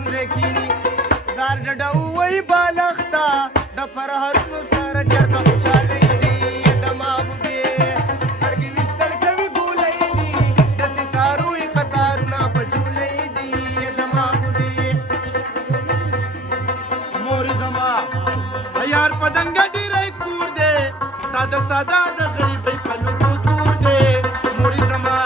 همدې کینی زار ډډه ووایي بالښته د فرهادونو سره چېرته خوشحالۍ دي د محبوبې سترګې ویشتل کوي ګولۍ دي د ستارو یې قطارونه په جولۍ دي د محبوبې مور زما یار په دنګه ډېری کور دی ساده ساده د غریبۍ په لوګو تور دی مور زما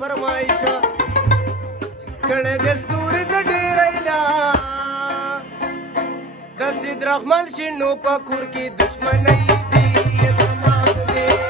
فرمایشه کړه د ستوري د ډېرینا د سید رحمان شینو په کور کې دشمنۍ دي د محبوبې